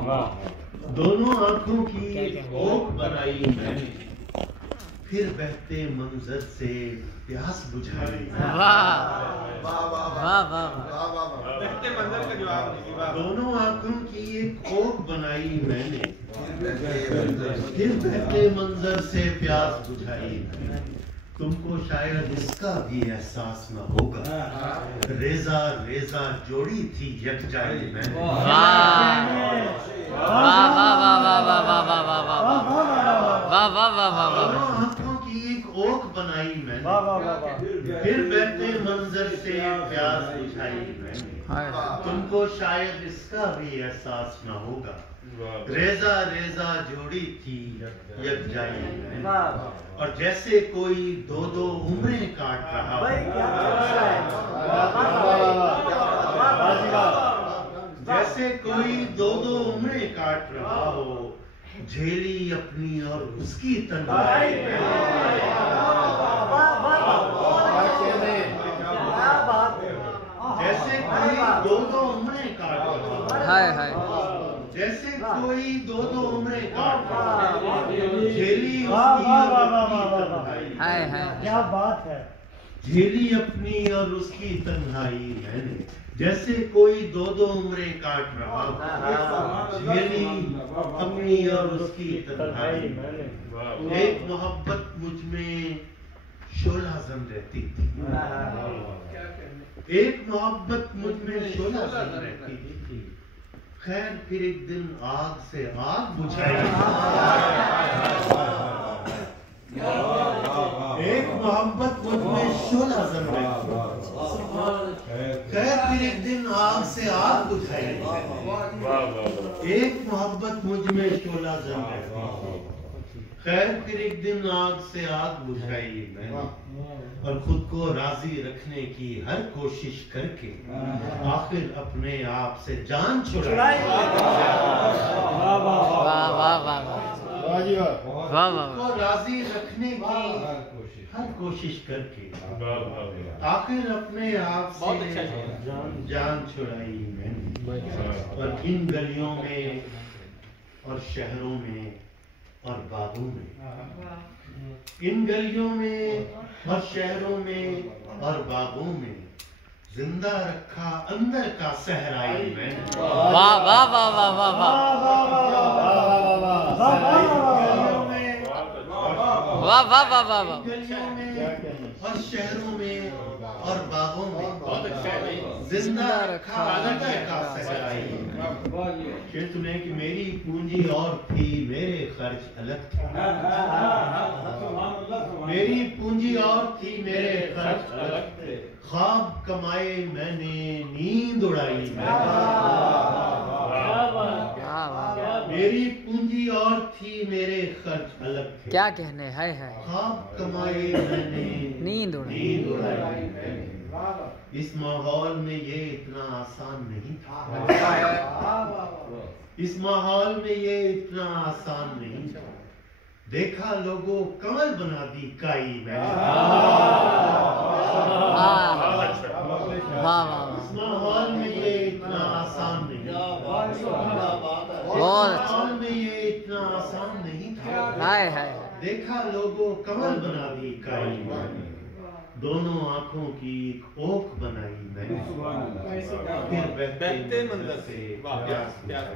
दोनों आंखों की ओख बनाई मैंने, फिर बहते मंजर से प्यास बुझाई। बहते मंजर का जवाब नहीं। दोनों आंखों की एक ओख बनाई मैंने, फिर बहते मंजर से प्यास बुझाई। तुमको शायद इसका भी एहसास न होगा, रेजा रेजा जोड़ी थी यकजाई मैंने। दोनों आंखों की एक ओख बनाई मैंने, फिर बहते मंजर से प्यास बुझाई मैंने। तुमको शायद इसका भी एहसास न होगा, रेजा रेजा जोड़ी थी यकजाई मैंने। और जैसे कोई दो दो उम्रें काट रहा हो, जैसे कोई दो दो उम्रें काट रहा हो, झेली अपनी और उसकी तन्हाई। जैसे कोई दो दो उम्रें काट रहा हो, जैसे कोई दो दो उम्रें काट रहा हो, झेली उसकी और अपनी तन्हाई। क्या बात है। झेली अपनी और उसकी तन्हाई मैंने, जैसे कोई दो दो उम्रें काट रहा हो, झेली अपनी और उसकी तन्हाई मैंने। एक मोहब्बत मुझ में शोला जम रहती थी, एक मोहब्बत मुझ में शोला जम रहती थी। खैर फिर एक दिन आग से आग बुझाई। एक मोहब्बत मुझ में शोला जम रहती थी। खैर फिर एक दिन आग से आग बुझाई। एक मोहब्बत मुझ में शोला जम रहती थी। खैर फिर एक दिन आग से आग बुझाई मैंने, और खुद को राजी रखने की हर कोशिश करके आखिर अपने आप से जान छुड़ाई। को राजी रखने की हर कोशिश करके आखिर अपने आप से जान छुड़ाई मैंने। और इन गलियों में और शहरों में और बागों में, इन गलियों में और शहरों में और बागों में जिंदा रखा अंदर का सहराई मैंने। गलियों में और शहरों में और बागों में जिंदा रखा अंदर का सहराई। फिर सुने कि मेरी पूंजी और थी मेरे खर्च अलग थे, मेरी पूंजी और थी मेरे खर्च अलग थे। ख्वाब कमाए मैंने नींद उड़ाई मैंने। मेरी पूंजी और थी मेरे खर्च अलग थे। क्या कहने है ख्वाब कमाए मैंने नींद उड़ाई मैंने। इस माहौल में ये इतना आसान नहीं था, इस माहौल में ये इतना आसान नहीं था। देखा लोगों कमल बना दी काई मैंने। इस माहौल में ये इतना आसान नहीं था, माहौल में ये इतना आसान नहीं था। देखा लोगों कमल बना दी काई मैंने। दोनों आंखों की एक ओख बनाई मैंने, फिर बहते मंजर से प्यास बुझाई।